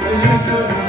Thank you.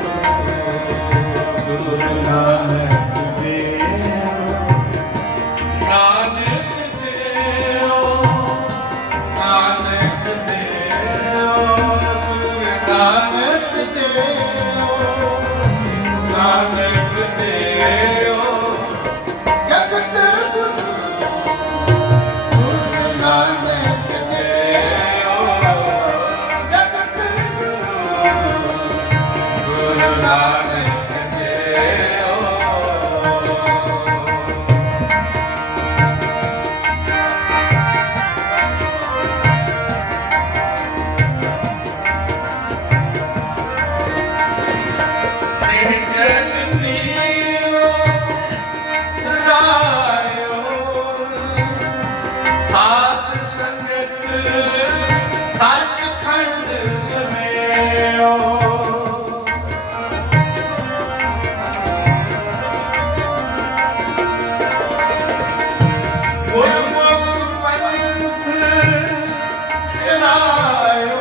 Ai,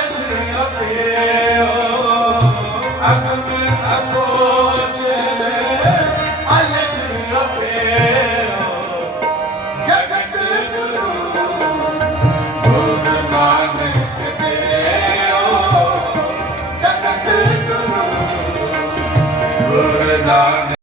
ਆ ਕੋਟ ਚਲੇ ਆ ਲੈ ਨੀ ਰੱਬੇ ਜੱਗ ਤੂ ਬਰਨਾ ਦੇ ਤੇ ਹੋ ਜੱਗ ਤੂ ਬੁਰਾ ਨਾ